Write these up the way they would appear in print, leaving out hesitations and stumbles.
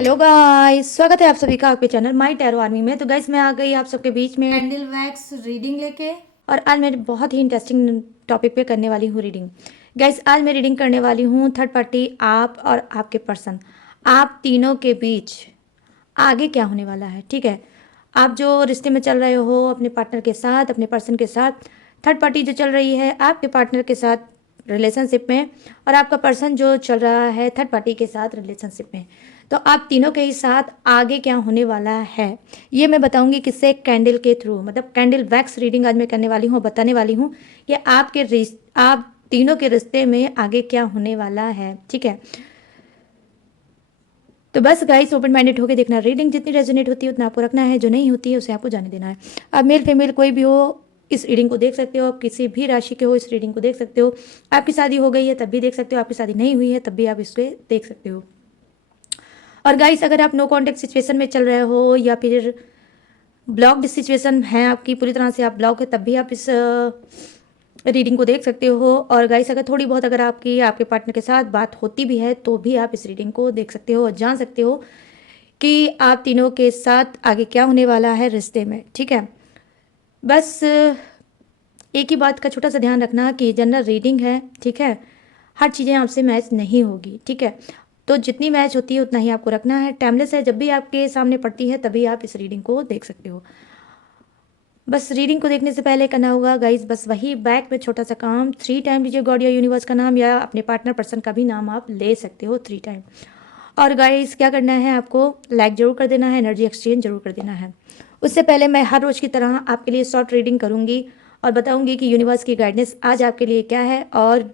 Hello guys, स्वागत है आप सभी का आपके चैनल माय टैरो आर्मी में। तो गाइस मैं आ गई आप सबके बीच में कैंडल वैक्स रीडिंग लेके, और आज मैं बहुत ही इंटरेस्टिंग टॉपिक पे करने वाली हूँ रीडिंग। गाइस आज मैं रीडिंग करने वाली हूँ थर्ड पार्टी, आप और आपके पर्सन, आप तीनों के बीच आगे क्या होने वाला है। ठीक है, आप जो रिश्ते में चल रहे हो अपने पार्टनर के साथ, अपने पर्सन के साथ, थर्ड पार्टी जो चल रही है आपके पार्टनर के साथ रिलेशनशिप में, और आपका पर्सन जो चल रहा है थर्ड पार्टी के साथ रिलेशनशिप में, तो आप तीनों के ही साथ आगे क्या होने वाला है ये मैं बताऊंगी किससे, कैंडल के थ्रू। मतलब कैंडल वैक्स रीडिंग आज मैं करने वाली हूँ, बताने वाली हूँ कि आप तीनों के रिश्ते में आगे क्या होने वाला है। ठीक है, तो बस गाइस ओपन माइंडेड होकर देखना, रीडिंग जितनी रेजोनेट होती है उतना आपको रखना है, जो नहीं होती है उसे आपको जाने देना है। अब मेल फीमेल कोई भी हो इस रीडिंग को देख सकते हो, आप किसी भी राशि के हो इस रीडिंग को देख सकते हो, आपकी शादी हो गई है तब भी देख सकते हो, आपकी शादी नहीं हुई है तब भी आप इसको देख सकते हो। और गाइस अगर आप नो कॉन्टेक्ट सिचुएशन में चल रहे हो या फिर ब्लॉक्ड सिचुएशन है आपकी, पूरी तरह से आप ब्लॉक है, तब भी आप इस रीडिंग को देख सकते हो। और गाइस अगर थोड़ी बहुत अगर आपकी आपके पार्टनर के साथ बात होती भी है तो भी आप इस रीडिंग को देख सकते हो और जान सकते हो कि आप तीनों के साथ आगे क्या होने वाला है रिश्ते में। ठीक है, बस एक ही बात का छोटा सा ध्यान रखना कि जनरल रीडिंग है। ठीक है, हर चीज़ें आपसे मैच नहीं होगी। ठीक है, तो जितनी मैच होती है उतना ही आपको रखना है। टाइमलेस है, जब भी आपके सामने पड़ती है तभी आप इस रीडिंग को देख सकते हो। बस रीडिंग को देखने से पहले करना होगा गाइस बस वही बैक में छोटा सा काम, 3 टाइम लीजिए गॉड या यूनिवर्स का नाम, या अपने पार्टनर पर्सन का भी नाम आप ले सकते हो 3 टाइम। और गाइस क्या करना है, आपको लाइक जरूर कर देना है, एनर्जी एक्सचेंज जरूर कर देना है। उससे पहले मैं हर रोज़ की तरह आपके लिए शॉर्ट रीडिंग करूंगी और बताऊंगी कि यूनिवर्स की गाइडेंस आज आपके लिए क्या है, और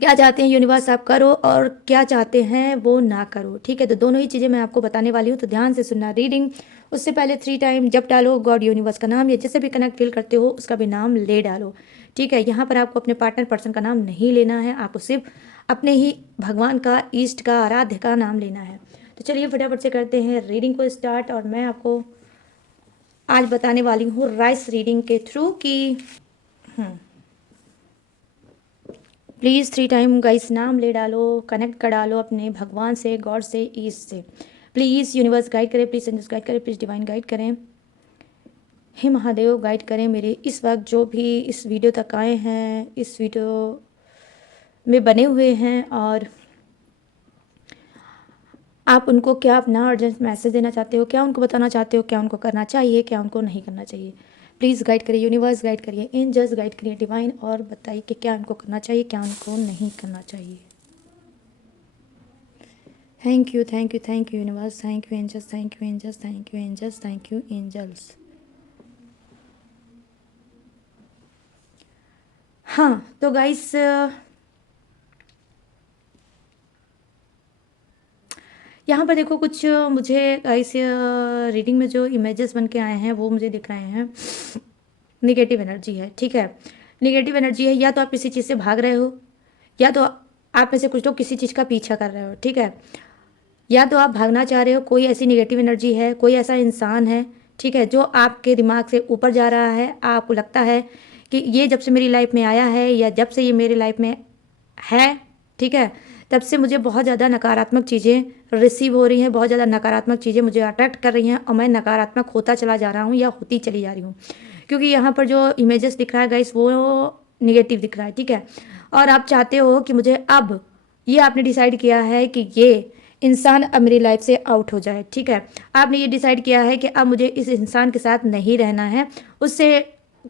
क्या चाहते हैं यूनिवर्स आप करो और क्या चाहते हैं वो ना करो। ठीक है, तो दोनों ही चीज़ें मैं आपको बताने वाली हूँ, तो ध्यान से सुनना रीडिंग। उससे पहले 3 टाइम जब डालो गॉड यूनिवर्स का नाम, या जिससे भी कनेक्ट फील करते हो उसका भी नाम ले डालो। ठीक है, यहाँ पर आपको अपने पार्टनर पर्सन का नाम नहीं लेना है, आपको सिर्फ अपने ही भगवान का, ईष्ट का, आराध्य का नाम लेना है। तो चलिए फटाफट से करते हैं रीडिंग को स्टार्ट। और मैं आपको आज बताने वाली हूँ राइस रीडिंग के थ्रू कि प्लीज़ 3 टाइम गाइस नाम ले डालो, कनेक्ट कर डालो अपने भगवान से, गॉड से, ईस्ट से। प्लीज़ यूनिवर्स गाइड करें, प्लीज़ एंजल्स गाइड करें, प्लीज़ डिवाइन गाइड करें, हे महादेव गाइड करें मेरे इस वक्त जो भी इस वीडियो तक आए हैं, इस वीडियो में बने हुए हैं, और आप उनको क्या अपना अर्जेंट मैसेज देना चाहते हो, क्या उनको बताना चाहते हो, क्या उनको करना चाहिए, क्या उनको नहीं करना चाहिए। प्लीज़ गाइड करिए यूनिवर्स, गाइड करिए एंजल्स, गाइड करिए डिवाइन, और बताइए कि क्या उनको करना चाहिए, क्या उनको नहीं करना चाहिए। Thank you, thank you, thank you universe, thank you angels, thank you angels, thank you angels, thank you angels. हाँ तो गाइस यहाँ पर देखो कुछ मुझे गाइस रीडिंग में जो इमेजेस बन के आए हैं वो मुझे दिख रहे हैं निगेटिव एनर्जी है। ठीक है, निगेटिव एनर्जी है, या तो आप किसी चीज़ से भाग रहे हो, या तो आप में से कुछ लोग किसी चीज़ का पीछा कर रहे हो। ठीक है, या तो आप भागना चाह रहे हो, कोई ऐसी निगेटिव एनर्जी है, कोई ऐसा इंसान है, ठीक है, जो आपके दिमाग से ऊपर जा रहा है। आपको लगता है कि ये जब से मेरी लाइफ में आया है, या जब से ये मेरी लाइफ में है, ठीक है, तब से मुझे बहुत ज़्यादा नकारात्मक चीज़ें रिसीव हो रही हैं, बहुत ज़्यादा नकारात्मक चीज़ें मुझे अट्रैक्ट कर रही हैं, और मैं नकारात्मक होता चला जा रहा हूँ या होती चली जा रही हूँ, क्योंकि यहाँ पर जो इमेजेस दिख रहा है गाइस वो निगेटिव दिख रहा है। ठीक है, और आप चाहते हो कि मुझे अब, ये आपने डिसाइड किया है कि ये इंसान अब मेरी लाइफ से आउट हो जाए। ठीक है, आपने ये डिसाइड किया है कि अब मुझे इस इंसान के साथ नहीं रहना है, उससे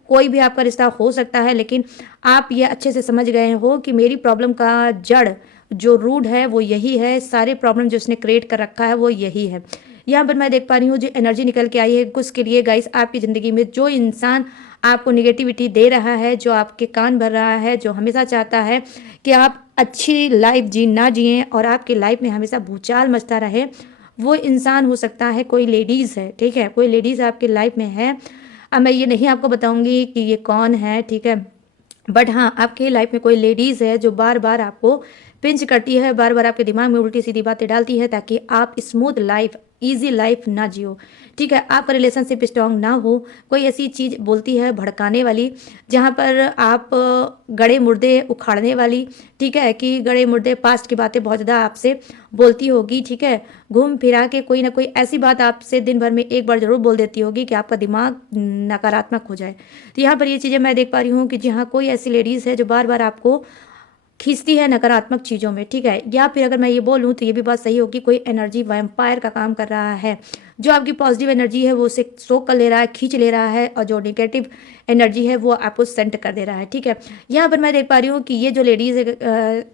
कोई भी आपका रिश्ता हो सकता है, लेकिन आप ये अच्छे से समझ गए हो कि मेरी प्रॉब्लम का जड़ जो रूट है वो यही है, सारे प्रॉब्लम जो उसने क्रिएट कर रखा है वो यही है। यहाँ पर मैं देख पा रही हूँ जो एनर्जी निकल के आई है कुछ के लिए गाइस, आपकी ज़िंदगी में जो इंसान आपको निगेटिविटी दे रहा है, जो आपके कान भर रहा है, जो हमेशा चाहता है कि आप अच्छी लाइफ ना जिए और आपकी लाइफ में हमेशा भूचाल मचता रहे, वो इंसान हो सकता है कोई लेडीज़ है। ठीक है, कोई लेडीज़ आपकी लाइफ में है। अब मैं ये नहीं आपको बताऊंगी कि ये कौन है, ठीक है, बट हाँ आपके लाइफ में कोई लेडीज़ है जो बार बार आपको पिंच करती है, बार बार आपके दिमाग में उल्टी सीधी बातें डालती है ताकि आप स्मूथ लाइफ ईजी लाइफ ना जियो। ठीक है, आपका रिलेशनशिप स्ट्रांग ना हो, कोई ऐसी चीज़ बोलती है भड़काने वाली, जहाँ पर आप गड़े मुर्दे उखाड़ने वाली, ठीक है, कि गड़े मुर्दे पास्ट की बातें बहुत ज़्यादा आपसे बोलती होगी। ठीक है, घूम फिरा के कोई ना कोई ऐसी बात आपसे दिन भर में एक बार ज़रूर बोल देती होगी कि आपका दिमाग नकारात्मक हो जाए। तो यहाँ पर ये चीज़ें मैं देख पा रही हूँ कि जी हाँ, कोई ऐसी लेडीज़ है जो बार बार आपको खींचती है नकारात्मक चीज़ों में। ठीक है, या फिर अगर मैं ये बोलूँ तो ये भी बात सही होगी, कोई एनर्जी वैम्पायर का काम कर रहा है, जो आपकी पॉजिटिव एनर्जी है वो उसे सोख कर ले रहा है, खींच ले रहा है, और जो नेगेटिव एनर्जी है वो आपको सेंड कर दे रहा है। ठीक है, यहाँ पर मैं देख पा रही हूँ कि ये जो लेडीज़ है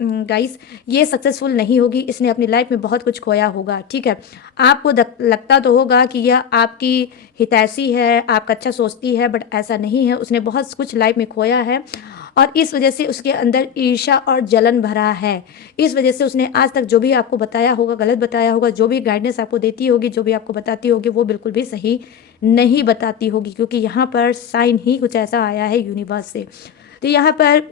गाइस, ये सक्सेसफुल नहीं होगी, इसने अपनी लाइफ में बहुत कुछ खोया होगा। ठीक है, आपको लगता तो होगा कि यह आपकी हितैषी है, आपका अच्छा सोचती है, बट ऐसा नहीं है, उसने बहुत कुछ लाइफ में खोया है और इस वजह से उसके अंदर ईर्ष्या और जलन भरा है। इस वजह से उसने आज तक जो भी आपको बताया होगा गलत बताया होगा, जो भी गाइडेंस आपको देती होगी, जो भी आपको बताती होगी, वो बिल्कुल भी सही नहीं बताती होगी, क्योंकि यहाँ पर साइन ही कुछ ऐसा आया है यूनिवर्स से। तो यहाँ पर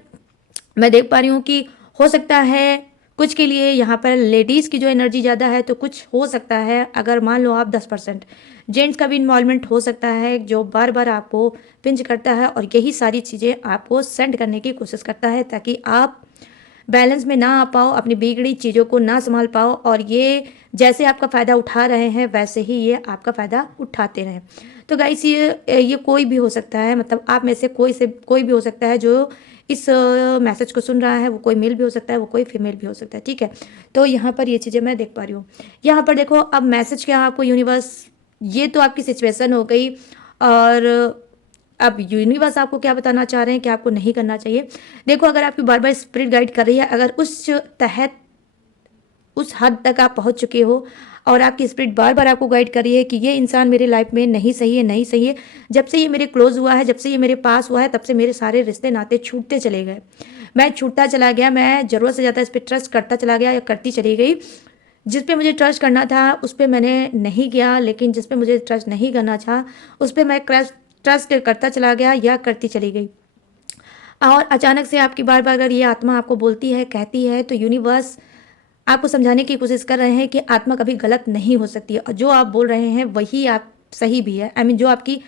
मैं देख पा रही हूँ कि हो सकता है कुछ के लिए यहाँ पर लेडीज़ की जो एनर्जी ज़्यादा है, तो कुछ हो सकता है अगर मान लो आप 10%, जेंट्स का भी इन्वॉल्वमेंट हो सकता है, जो बार बार आपको पिंच करता है और यही सारी चीज़ें आपको सेंड करने की कोशिश करता है, ताकि आप बैलेंस में ना आ पाओ, अपनी बिगड़ी चीज़ों को ना संभाल पाओ, और ये जैसे आपका फ़ायदा उठा रहे हैं वैसे ही ये आपका फ़ायदा उठाते रहें। तो गाइस ये कोई भी हो सकता है, मतलब आप में से कोई भी हो सकता है जो इस मैसेज को सुन रहा है, वो कोई मेल भी हो सकता है, वो कोई फीमेल भी हो सकता है। ठीक है, तो यहाँ पर ये चीज़ें मैं देख पा रही हूँ। यहाँ पर देखो, अब मैसेज क्या आपको यूनिवर्स, ये तो आपकी सिचुएशन हो गई, और अब यूनिवर्स आपको क्या बताना चाह रहे हैं कि आपको नहीं करना चाहिए। देखो, अगर आपकी बार बार स्पिरिट गाइड कर रही है, अगर उस हद तक आप पहुंच चुके हो और आपकी स्पिरिट बार बार आपको गाइड कर रही है कि ये इंसान मेरे लाइफ में नहीं सही है, नहीं सही है, जब से ये मेरे क्लोज हुआ है, जब से ये मेरे पास हुआ है, तब से मेरे सारे रिश्ते नाते छूटते चले गए, मैं छूटता चला गया, मैं ज़रूरत से ज़्यादा इस पर ट्रस्ट करता चला गया या करती चली गई। जिस पे मुझे ट्रस्ट करना था उस पे मैंने नहीं किया, लेकिन जिस पे मुझे ट्रस्ट नहीं करना था उस पे मैं ट्रस्ट करता चला गया या करती चली गई। और अचानक से आपकी बार बार अगर ये आत्मा आपको बोलती है, कहती है, तो यूनिवर्स आपको समझाने की कोशिश कर रहे हैं कि आत्मा कभी गलत नहीं हो सकती है, और जो आप बोल रहे हैं वही आप सही भी है। जो आपकी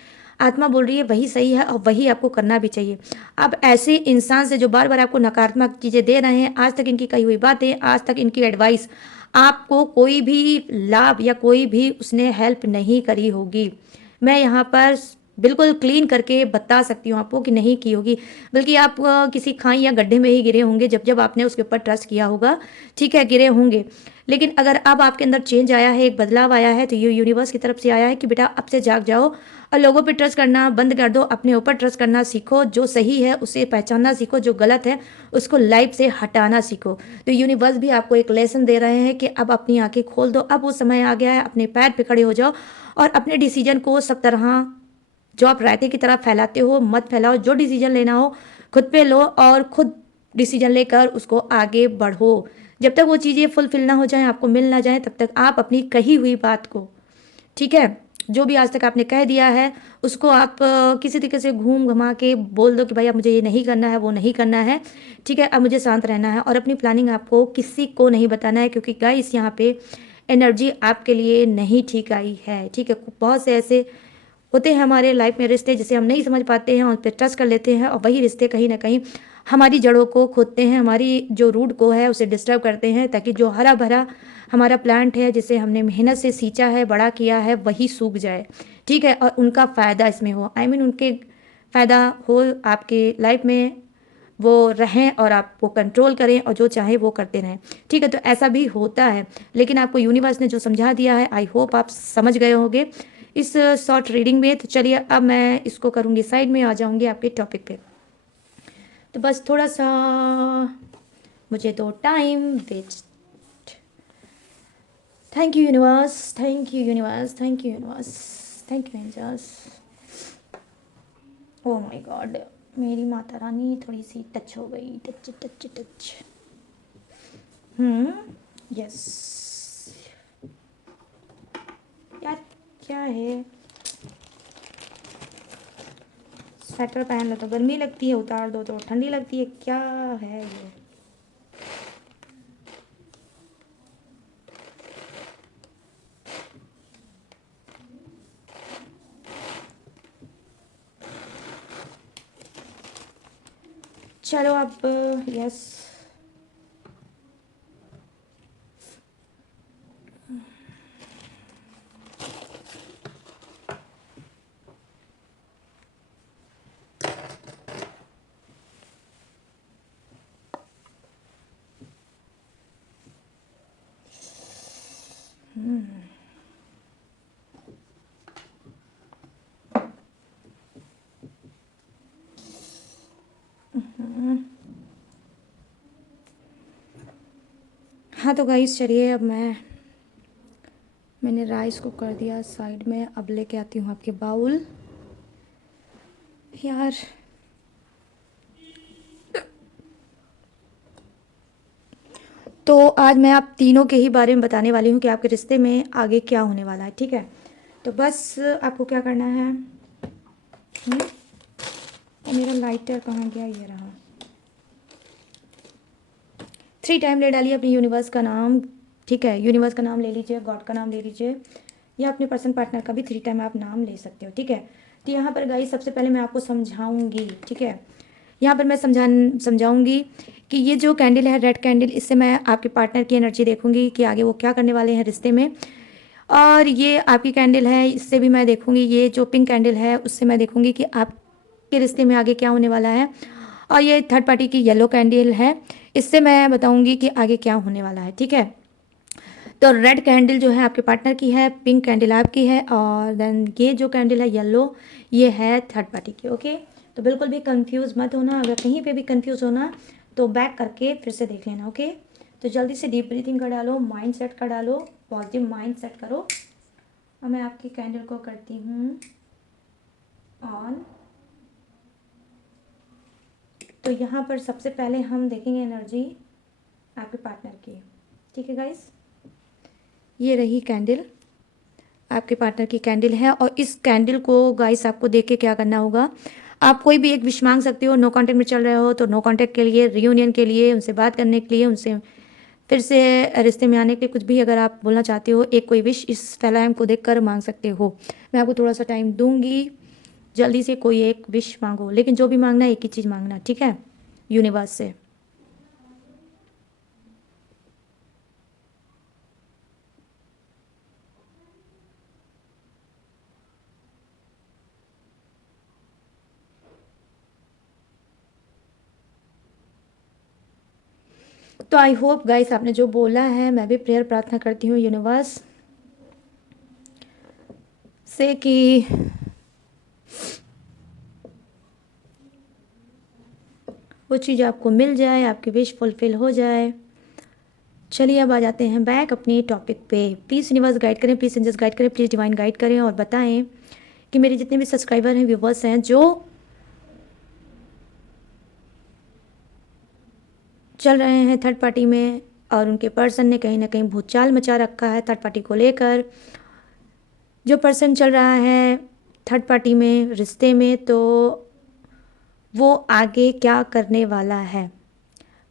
आत्मा बोल रही है वही सही है, और वही आपको करना भी चाहिए। अब ऐसे इंसान से जो बार बार आपको नकारात्मक चीज़ें दे रहे हैं, आज तक इनकी कही हुई बातें, आज तक इनकी एडवाइस आपको कोई भी लाभ या कोई भी उसने हेल्प नहीं करी होगी। मैं यहाँ पर बिल्कुल क्लीन करके बता सकती हूँ आपको कि नहीं की होगी, बल्कि आप किसी खाई या गड्ढे में ही गिरे होंगे जब जब आपने उसके ऊपर ट्रस्ट किया होगा। ठीक है, गिरे होंगे। लेकिन अगर अब आपके अंदर चेंज आया है, एक बदलाव आया है, तो ये यूनिवर्स की तरफ से आया है कि बेटा अब से जाग जाओ और लोगों पे ट्रस्ट करना बंद कर दो, अपने ऊपर ट्रस्ट करना सीखो, जो सही है उसे पहचानना सीखो, जो गलत है उसको लाइफ से हटाना सीखो। तो यूनिवर्स भी आपको एक लेसन दे रहे हैं कि अब अपनी आंखें खोल दो, अब वो समय आ गया है, अपने पैर पे खड़े हो जाओ और अपने डिसीजन को सब तरह, जो आप रायते की तरह फैलाते हो मत फैलाओ, जो डिसीजन लेना हो खुद पे लो और खुद डिसीजन लेकर उसको आगे बढ़ो। जब तक वो चीज़ें फुलफिल ना हो जाए, आपको मिल ना जाए, तब तक आप अपनी कही हुई बात को, ठीक है, जो भी आज तक आपने कह दिया है उसको आप किसी तरीके से घूम घुमा के बोल दो कि भाई अब मुझे ये नहीं करना है, वो नहीं करना है। ठीक है, अब मुझे शांत रहना है और अपनी प्लानिंग आपको किसी को नहीं बताना है, क्योंकि गाइस यहाँ पे एनर्जी आपके लिए नहीं ठीक आई है। ठीक है, बहुत से ऐसे होते हैं हमारे लाइफ में रिश्ते जिसे हम नहीं समझ पाते हैं और उस पर ट्रस्ट कर लेते हैं, और वही रिश्ते कहीं ना कहीं हमारी जड़ों को खोदते हैं, हमारी जो रूट को है उसे डिस्टर्ब करते हैं, ताकि जो हरा भरा हमारा प्लांट है जिसे हमने मेहनत से सींचा है, बड़ा किया है, वही सूख जाए। ठीक है, और उनका फ़ायदा इसमें हो, उनके फ़ायदा हो आपके लाइफ में, वो रहें और आपको कंट्रोल करें और जो चाहे वो करते रहें। ठीक है, तो ऐसा भी होता है, लेकिन आपको यूनिवर्स ने जो समझा दिया है, आई होप आप समझ गए होंगे इस शॉर्ट रीडिंग में। तो चलिए अब मैं इसको करूँगी साइड में, आ जाऊँगी आपके टॉपिक पे। तो बस थोड़ा सा मुझे दो time waste. Thank you universe, thank you universe, thank you universe, thank you angels. Oh my God, मेरी माता रानी थोड़ी सी टच हो गई, टच टच टच। यस यार, क्या है, स्वेटर पहन लो तो गर्मी लगती है, उतार दो तो ठंडी लगती है, क्या है ये। चलो अब यस, हाँ तो गाइस चलिए, अब मैंने राइस को कर दिया साइड में। अब लेके आती हूँ आपके बाउल। यार तो आज मैं आप तीनों के ही बारे में बताने वाली हूँ कि आपके रिश्ते में आगे क्या होने वाला है, ठीक है। तो बस आपको क्या करना है, और मेरा लाइटर कहाँ गया, ये रहा। 3 टाइम ले डालिए अपने यूनिवर्स का नाम, ठीक है। यूनिवर्स का नाम ले लीजिए, गॉड का नाम ले लीजिए, या अपने पर्सन पार्टनर का भी 3 टाइम आप नाम ले सकते हो, ठीक है। तो यहाँ पर गाइस सबसे पहले मैं आपको समझाऊंगी, ठीक है। यहाँ पर मैं समझाऊंगी कि ये जो कैंडल है, रेड कैंडल, इससे मैं आपके पार्टनर की एनर्जी देखूंगी कि आगे वो क्या करने वाले हैं रिश्ते में। और ये आपकी कैंडल है, इससे भी मैं देखूंगी। ये जो पिंक कैंडल है, उससे मैं देखूंगी कि आपके रिश्ते में आगे क्या होने वाला है। और ये थर्ड पार्टी की येलो कैंडल है, इससे मैं बताऊंगी कि आगे क्या होने वाला है, ठीक है। तो रेड कैंडल जो है आपके पार्टनर की है, पिंक कैंडल आपकी है, और देन ये जो कैंडल है येलो, ये है थर्ड पार्टी की, ओके। तो बिल्कुल भी कंफ्यूज मत होना, अगर कहीं पे भी कंफ्यूज होना तो बैक करके फिर से देख लेना, ओके। तो जल्दी से डीप ब्रीथिंग कर डालो, माइंड सेट कर डालो, पॉजिटिव माइंड सेट करो। और मैं आपकी कैंडल को करती हूँ ऑन। तो यहाँ पर सबसे पहले हम देखेंगे एनर्जी आपके पार्टनर की, ठीक है गाइस। ये रही कैंडल, आपके पार्टनर की कैंडल है। और इस कैंडल को गाइस आपको देख के क्या करना होगा, आप कोई भी एक विश मांग सकते हो। नो कांटेक्ट में चल रहे हो तो नो कांटेक्ट के लिए, रियूनियन के लिए, उनसे बात करने के लिए, उनसे फिर से रिश्ते में आने के लिए, कुछ भी अगर आप बोलना चाहते हो, एक कोई विश इस फैलाम को देखकर मांग सकते हो। मैं आपको थोड़ा सा टाइम दूंगी, जल्दी से कोई एक विश मांगो, लेकिन जो भी मांगना है एक ही चीज़ मांगना, ठीक है, यूनिवर्स से। तो आई होप गाइस आपने जो बोला है, मैं भी प्रेयर प्रार्थना करती हूँ यूनिवर्स से कि वो चीज़ आपको मिल जाए, आपकी विश फुलफिल हो जाए। चलिए अब आ जाते हैं बैक अपनी टॉपिक पे। प्लीज़ यूनिवर्स गाइड करें, प्लीज़ एंजल्स गाइड करें, प्लीज़ डिवाइन गाइड करें, और बताएं कि मेरे जितने भी सब्सक्राइबर हैं, व्यूवर्स हैं, जो चल रहे हैं थर्ड पार्टी में, और उनके पर्सन ने कहीं ना कहीं भूचाल मचा रखा है थर्ड पार्टी को लेकर। जो पर्सन चल रहा है थर्ड पार्टी में रिश्ते में, तो वो आगे क्या करने वाला है,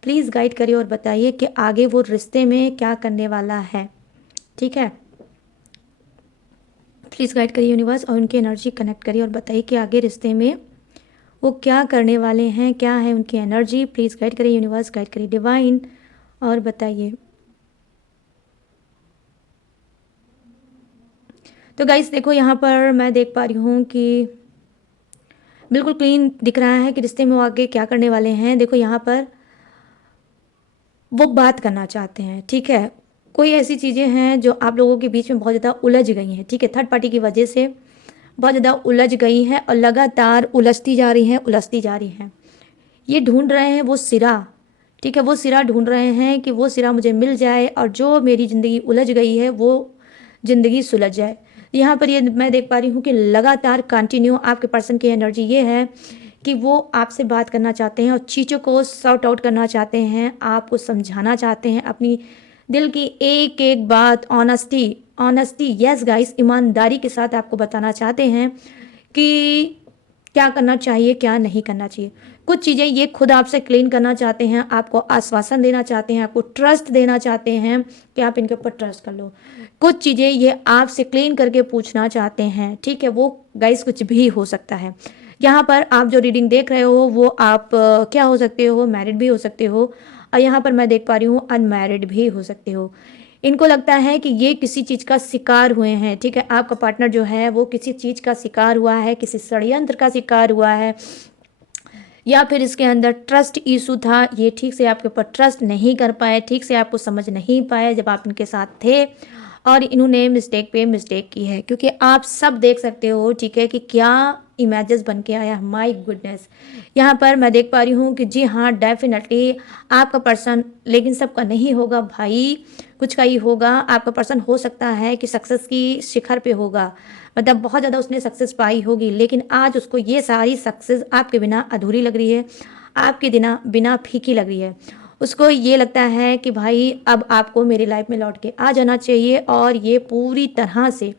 प्लीज़ गाइड करिए और बताइए कि आगे वो रिश्ते में क्या करने वाला है, ठीक है। प्लीज़ गाइड करिए यूनिवर्स, और उनकी एनर्जी कनेक्ट करिए और बताइए कि आगे रिश्ते में वो क्या करने वाले हैं, क्या है उनकी एनर्जी। प्लीज़ गाइड करिए यूनिवर्स, गाइड करिए डिवाइन, और बताइए। तो गाइस देखो, यहाँ पर मैं देख पा रही हूँ कि बिल्कुल क्लीन दिख रहा है कि रिश्ते में वो आगे क्या करने वाले हैं। देखो यहाँ पर वो बात करना चाहते हैं, ठीक है। कोई ऐसी चीज़ें हैं जो आप लोगों के बीच में बहुत ज़्यादा उलझ गई हैं, ठीक है, थर्ड पार्टी की वजह से बहुत ज़्यादा उलझ गई हैं, और लगातार उलझती जा रही हैं, उलझती जा रही हैं। ये ढूंढ रहे हैं वो सिरा, ठीक है, वो सिरा ढूंढ रहे हैं कि वो सिरा मुझे मिल जाए, और जो मेरी ज़िंदगी उलझ गई है वो ज़िंदगी सुलझ जाए। यहाँ पर ये मैं देख पा रही हूँ कि लगातार कंटिन्यू आपके पर्सन की एनर्जी ये है कि वो आपसे बात करना चाहते हैं और चीज़ों को सॉर्ट आउट करना चाहते हैं, आपको समझाना चाहते हैं अपनी दिल की एक एक बात। ऑनेस्टी, ऑनेस्टी, यस गाइस, ईमानदारी के साथ आपको बताना चाहते हैं कि क्या करना चाहिए, क्या नहीं करना चाहिए। कुछ चीज़ें ये खुद आपसे क्लीन करना चाहते हैं, आपको आश्वासन देना चाहते हैं, आपको ट्रस्ट देना चाहते हैं कि आप इनके ऊपर ट्रस्ट कर लो। कुछ चीज़ें ये आपसे क्लीन करके पूछना चाहते हैं, ठीक है। वो गाइस कुछ भी हो सकता है, यहाँ पर आप जो रीडिंग देख रहे हो वो आप क्या हो सकते हो, मैरिड भी हो सकते हो, और यहाँ पर मैं देख पा रही हूँ अनमैरिड भी हो सकते हो। इनको लगता है कि ये किसी चीज़ का शिकार हुए हैं, ठीक है। आपका पार्टनर जो है वो किसी चीज़ का शिकार हुआ है, किसी षड्यंत्र का शिकार हुआ है, या फिर इसके अंदर ट्रस्ट इशू था। ये ठीक से आपके ऊपर ट्रस्ट नहीं कर पाए, ठीक से आपको समझ नहीं पाए जब आप इनके साथ थे, और इन्होंने मिस्टेक पे मिस्टेक की है, क्योंकि आप सब देख सकते हो, ठीक है, कि क्या इमेजेस बन के आया। माय गुडनेस, यहाँ पर मैं देख पा रही हूँ कि जी हाँ, डेफिनेटली आपका पर्सन, लेकिन सबका नहीं होगा भाई, कुछ का ही होगा। आपका पर्सन हो सकता है कि सक्सेस की शिखर पे होगा, मतलब बहुत ज़्यादा उसने सक्सेस पाई होगी, लेकिन आज उसको ये सारी सक्सेस आपके बिना अधूरी लग रही है, आपके बिना फीकी लग रही है। उसको ये लगता है कि भाई अब आपको मेरी लाइफ में लौट के आ जाना चाहिए, और ये पूरी तरह से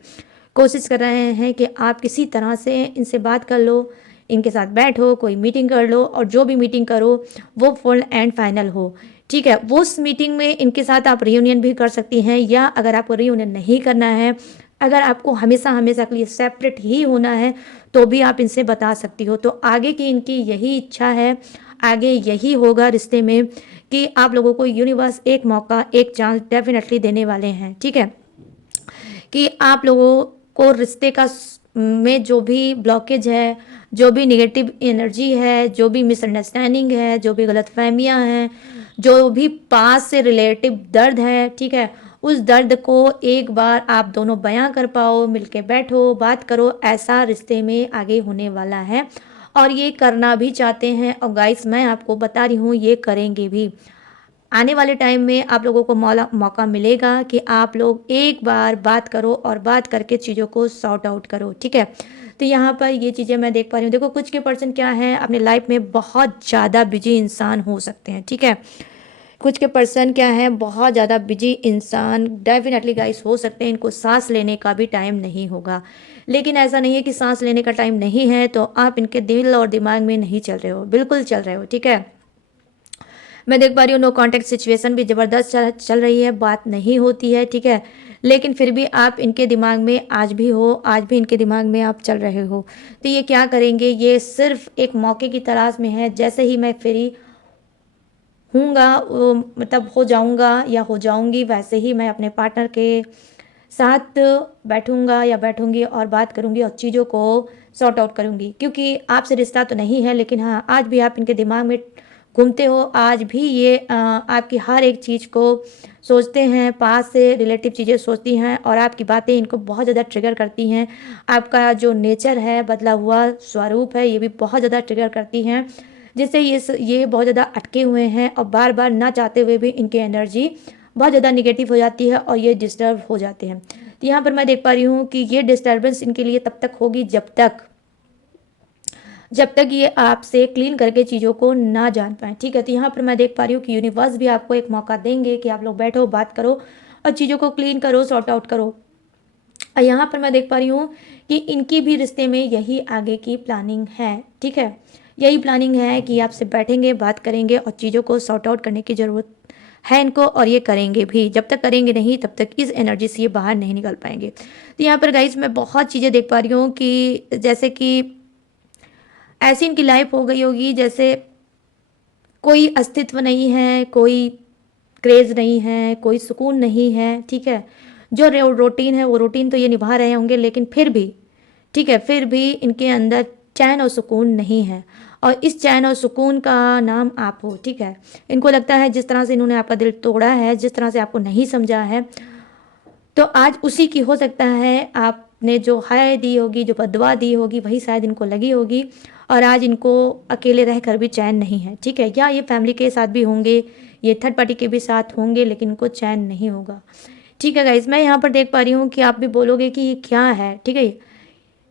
कोशिश कर रहे हैं कि आप किसी तरह से इनसे बात कर लो, इनके साथ बैठो, कोई मीटिंग कर लो, और जो भी मीटिंग करो वो फुल एंड फाइनल हो, ठीक है। वो उस मीटिंग में इनके साथ आप रियूनियन भी कर सकती हैं, या अगर आपको रियूनियन नहीं करना है, अगर आपको हमेशा हमेशा के लिए सेपरेट ही होना है, तो भी आप इनसे बता सकती हो। तो आगे की इनकी यही इच्छा है, आगे यही होगा रिश्ते में, कि आप लोगों को यूनिवर्स एक मौका, एक चांस डेफिनेटली देने वाले हैं, ठीक है। कि आप लोगों को रिश्ते का में जो भी ब्लॉकेज है, जो भी नेगेटिव एनर्जी है, जो भी मिसअंडरस्टैंडिंग है, जो भी गलतफहमियां हैं, जो भी पास से रिलेटिव दर्द है, ठीक है, उस दर्द को एक बार आप दोनों बयां कर पाओ, मिलके बैठो, बात करो, ऐसा रिश्ते में आगे होने वाला है, और ये करना भी चाहते हैं। और गाइस, मैं आपको बता रही हूँ, ये करेंगे भी। आने वाले टाइम में आप लोगों को मौका मिलेगा कि आप लोग एक बार बात करो, और बात करके चीज़ों को सॉर्ट आउट करो, ठीक है। तो यहाँ पर ये चीज़ें मैं देख पा रही हूँ। देखो, कुछ के पर्सन क्या है, अपने लाइफ में बहुत ज़्यादा बिजी इंसान हो सकते हैं, ठीक है। कुछ के पर्सन क्या है, बहुत ज़्यादा बिजी इंसान डेफिनेटली गाइस हो सकते हैं, इनको सांस लेने का भी टाइम नहीं होगा। लेकिन ऐसा नहीं है कि सांस लेने का टाइम नहीं है तो आप इनके दिल और दिमाग में नहीं चल रहे हो, बिल्कुल चल रहे हो, ठीक है। मैं देख पा रही हूँ नो कांटेक्ट सिचुएशन भी ज़बरदस्त चल रही है, बात नहीं होती है, ठीक है। लेकिन फिर भी आप इनके दिमाग में आज भी हो, आज भी इनके दिमाग में आप चल रहे हो। तो ये क्या करेंगे, ये सिर्फ एक मौके की तलाश में है। जैसे ही मैं फ्री हूँगा, मतलब हो जाऊँगा या हो जाऊँगी, वैसे ही मैं अपने पार्टनर के साथ बैठूँगा या बैठूँगी, और बात करूँगी, और चीज़ों को सॉर्ट आउट करूँगी। क्योंकि आपसे रिश्ता तो नहीं है, लेकिन हाँ, आज भी आप इनके दिमाग में घूमते हो, आज भी ये आपकी हर एक चीज़ को सोचते हैं, पास से रिलेटिव चीज़ें सोचती हैं, और आपकी बातें इनको बहुत ज़्यादा ट्रिगर करती हैं। आपका जो नेचर है, बदला हुआ स्वरूप है, ये भी बहुत ज़्यादा ट्रिगर करती हैं, जिससे ये बहुत ज़्यादा अटके हुए हैं, और बार बार ना चाहते हुए भी इनकी एनर्जी बहुत ज़्यादा निगेटिव हो जाती है, और ये डिस्टर्ब हो जाते हैं। तो यहाँ पर मैं देख पा रही हूँ कि ये डिस्टर्बेंस इनके लिए तब तक होगी जब तक ये आपसे क्लीन करके चीज़ों को ना जान पाए, ठीक है। तो यहाँ पर मैं देख पा रही हूँ कि यूनिवर्स भी आपको एक मौका देंगे कि आप लोग बैठो, बात करो, और चीज़ों को क्लीन करो, सॉर्ट आउट करो। और यहाँ पर मैं देख पा रही हूँ कि इनकी भी रिश्ते में यही आगे की प्लानिंग है, ठीक है। यही प्लानिंग है कि आपसे बैठेंगे, बात करेंगे, और चीज़ों को सॉर्ट आउट करने की ज़रूरत है इनको, और ये करेंगे भी। जब तक करेंगे नहीं, तब तक इस एनर्जी से ये बाहर नहीं निकल पाएंगे। तो यहाँ पर गाइज मैं बहुत चीज़ें देख पा रही हूँ कि जैसे कि ऐसी इनकी लाइफ हो गई होगी जैसे कोई अस्तित्व नहीं है, कोई क्रेज नहीं है, कोई सुकून नहीं है, ठीक है। जो रूटीन है वो रूटीन तो ये निभा रहे होंगे, लेकिन फिर भी, ठीक है, फिर भी इनके अंदर चैन और सुकून नहीं है, और इस चैन और सुकून का नाम आप हो, ठीक है। इनको लगता है जिस तरह से इन्होंने आपका दिल तोड़ा है, जिस तरह से आपको नहीं समझा है, तो आज उसी की हो सकता है आपने जो हाय दी होगी, जो बदवा दी होगी, वही शायद इनको लगी होगी, और आज इनको अकेले रहकर भी चैन नहीं है, ठीक है। या ये फैमिली के साथ भी होंगे, ये थर्ड पार्टी के भी साथ होंगे, लेकिन इनको चैन नहीं होगा, ठीक है गाइस। मैं यहाँ पर देख पा रही हूँ कि आप भी बोलोगे कि ये क्या है, ठीक है।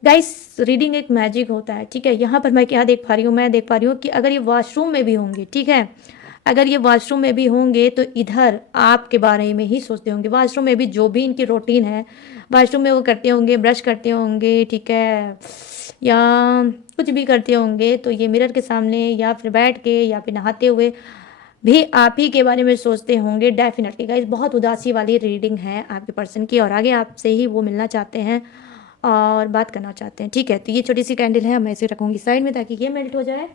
गाइस, रीडिंग एक मैजिक होता है, ठीक है। यहाँ पर मैं क्या देख पा रही हूँ, मैं देख पा रही हूँ कि अगर ये वॉशरूम में भी होंगे, ठीक है, अगर ये वॉशरूम में भी होंगे तो इधर आपके बारे में ही सोचते होंगे। वॉशरूम में भी जो भी इनकी रूटीन है, वॉशरूम में वो करते होंगे, ब्रश करते होंगे, ठीक है, या कुछ भी करते होंगे, तो ये मिरर के सामने या फिर बैठ के या फिर नहाते हुए भी आप ही के बारे में सोचते होंगे। डेफिनेटली गाइस, बहुत उदासी वाली रीडिंग है आपके पर्सन की, और आगे आपसे ही वो मिलना चाहते हैं, और बात करना चाहते हैं। ठीक है, तो ये छोटी सी कैंडल है, मैं इसे रखूँगी साइड में ताकि ये मेल्ट हो जाए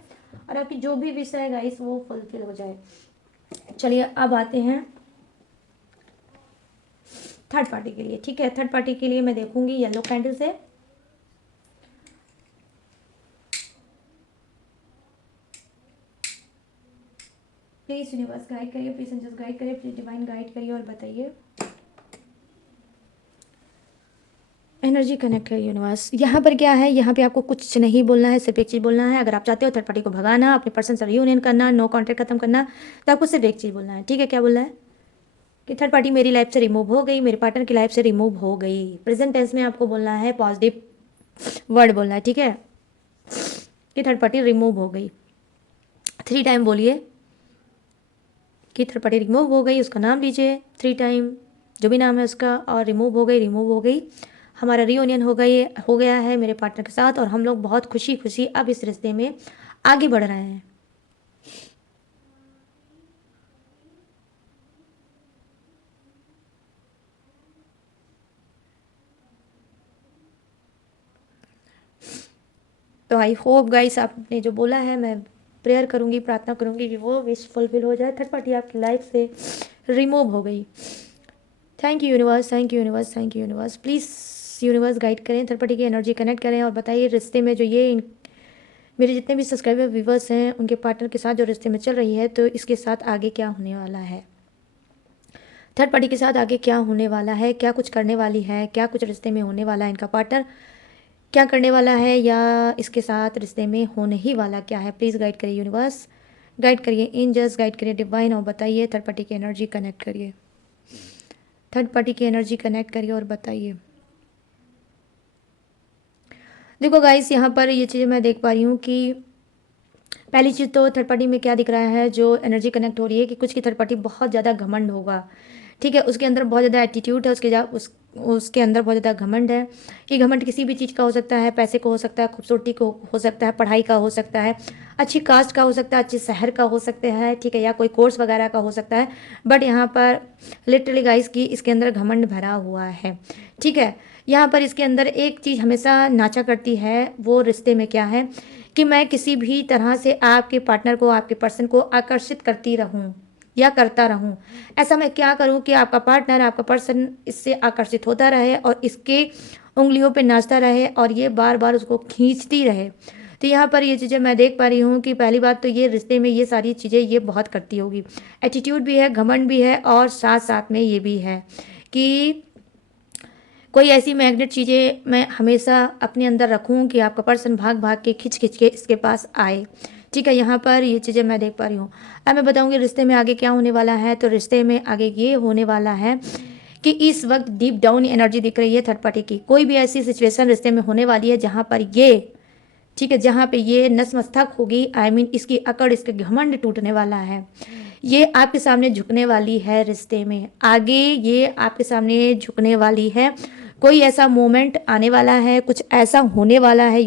और आपकी जो भी विश है गाइस वो फुलफिल हो जाए। चलिए अब आते हैं थर्ड पार्टी के लिए। ठीक है, थर्ड पार्टी के लिए मैं देखूंगी येलो कैंडल से। प्लीज यूनिवर्स गाइड करिए, प्लीज एंजल्स गाइड करिए, प्लीज डिवाइन गाइड करिए और बताइए एनर्जी कनेक्ट है यूनिवर्स। यहाँ पर क्या है, यहाँ पे आपको कुछ नहीं बोलना है, सिर्फ एक चीज़ बोलना है। अगर आप चाहते हो थर्ड पार्टी को भगाना, अपने पर्सन से रियूनियन करना, नो कॉन्टैक्ट खत्म करना, तो आपको सिर्फ एक चीज़ बोलना है। ठीक है, क्या बोलना है कि थर्ड पार्टी मेरी लाइफ से रिमूव हो गई, मेरे पार्टनर की लाइफ से रिमूव हो गई। प्रेजेंट टेंस में आपको बोलना है, पॉजिटिव वर्ड बोलना है। ठीक है, कि थर्ड पार्टी रिमूव हो गई। 3 टाइम बोलिए कि थर्ड पार्टी रिमूव हो गई, उसका नाम लीजिए 3 टाइम, जो भी नाम है उसका, और रिमूव हो गई, रिमूव हो गई। हमारा रियूनियन हो गया है मेरे पार्टनर के साथ और हम लोग बहुत खुशी खुशी अब इस रिश्ते में आगे बढ़ रहे हैं। तो आई होप गाइस आपने जो बोला है, मैं प्रेयर करूंगी, प्रार्थना करूंगी कि वो विश फुलफिल हो जाए, थर्ड पार्टी आपकी लाइफ से रिमूव हो गई। Thank you universe, thank you universe, thank you universe. Please universe guide करें, थर्ड पार्टी की एनर्जी कनेक्ट करें और बताइए रिश्ते में जो ये मेरे जितने भी सब्सक्राइबर व्यूवर्स हैं उनके पार्टनर के साथ जो रिश्ते में चल रही है, तो इसके साथ आगे क्या होने वाला है, थर्ड पार्टी के साथ आगे क्या होने वाला है, क्या कुछ करने वाली है, क्या कुछ रिश्ते में होने वाला है, इनका पार्टनर क्या करने वाला है या इसके साथ रिश्ते में होने ही वाला क्या है। प्लीज़ गाइड करिए यूनिवर्स, गाइड करिए एंजल्स, गाइड करिए डिवाइन और बताइए थर्ड पार्टी की एनर्जी कनेक्ट करिए, थर्ड पार्टी की एनर्जी कनेक्ट करिए और बताइए। देखो गाइस, यहाँ पर ये चीज़ें मैं देख पा रही हूँ कि पहली चीज़ तो थर्ड पार्टी में क्या दिख रहा है, जो एनर्जी कनेक्ट हो रही है कि कुछ की थर्ड पार्टी बहुत ज़्यादा घमंड होगा। ठीक है, उसके अंदर बहुत ज़्यादा एटीट्यूड है, उसके अंदर बहुत ज़्यादा घमंड है। ये घमंड किसी भी चीज़ का हो सकता है, पैसे को हो सकता है, खूबसूरती को हो सकता है, पढ़ाई का हो सकता है, अच्छी कास्ट का हो सकता है, अच्छे शहर का हो सकता है। ठीक है, या कोई कोर्स वगैरह का हो सकता है। बट यहाँ पर लिटरली गाइस की इसके अंदर घमंड भरा हुआ है। ठीक है, यहाँ पर इसके अंदर एक चीज़ हमेशा नाचा करती है, वो रिश्ते में क्या है कि मैं किसी भी तरह से आपके पार्टनर को, आपके पर्सन को आकर्षित करती रहूं या करता रहूं। ऐसा मैं क्या करूं कि आपका पार्टनर, आपका पर्सन इससे आकर्षित होता रहे और इसके उंगलियों पे नाचता रहे और ये बार बार उसको खींचती रहे। तो यहाँ पर ये चीज़ें मैं देख पा रही हूँ कि पहली बात तो ये रिश्ते में ये सारी चीज़ें ये बहुत करती होगी। एटीट्यूड भी है, घमंड भी है और साथ साथ में ये भी है कि कोई ऐसी मैग्नेट चीज़ें मैं हमेशा अपने अंदर रखूं कि आपका पर्सन भाग भाग के खिंच खिंच के इसके पास आए। ठीक है, यहाँ पर ये चीज़ें मैं देख पा रही हूँ। अब मैं बताऊँगी रिश्ते में आगे क्या होने वाला है। तो रिश्ते में आगे ये होने वाला है कि इस वक्त डीप डाउन एनर्जी दिख रही है थर्ड पार्टी की। कोई भी ऐसी सिचुएशन रिश्ते में होने वाली है जहाँ पर ये, ठीक है, जहाँ पे ये नसमस्तक होगी, आई मीन इसकी अकड़, इसके घमंड टूटने वाला है। ये आपके सामने झुकने वाली है रिश्ते में, आगे ये आपके सामने झुकने वाली है। कोई ऐसा मोमेंट आने वाला है, कुछ ऐसा होने वाला है,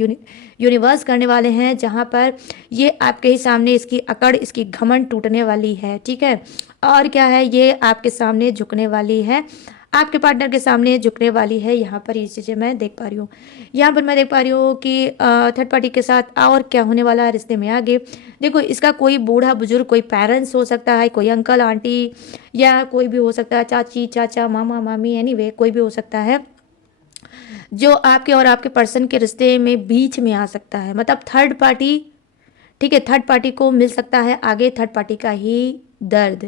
यूनिवर्स करने वाले हैं जहाँ पर ये आपके ही सामने इसकी अकड़, इसकी घमंड टूटने वाली है। ठीक है, और क्या है, ये आपके सामने झुकने वाली है, आपके पार्टनर के सामने झुकने वाली है। यहाँ पर ये चीज़ें मैं देख पा रही हूँ। यहाँ पर मैं देख पा रही हूँ कि थर्ड पार्टी के साथ और क्या होने वाला है रिश्ते में आगे। देखो, इसका कोई बूढ़ा बुजुर्ग, कोई पेरेंट्स हो सकता है, कोई अंकल आंटी, या कोई भी हो सकता है, चाची चाचा, मामा मामी, एनीवे कोई भी हो सकता है, जो आपके और आपके पर्सन के रिश्ते में बीच में आ सकता है। मतलब थर्ड पार्टी, ठीक है, थर्ड पार्टी को मिल सकता है आगे थर्ड पार्टी का ही दर्द।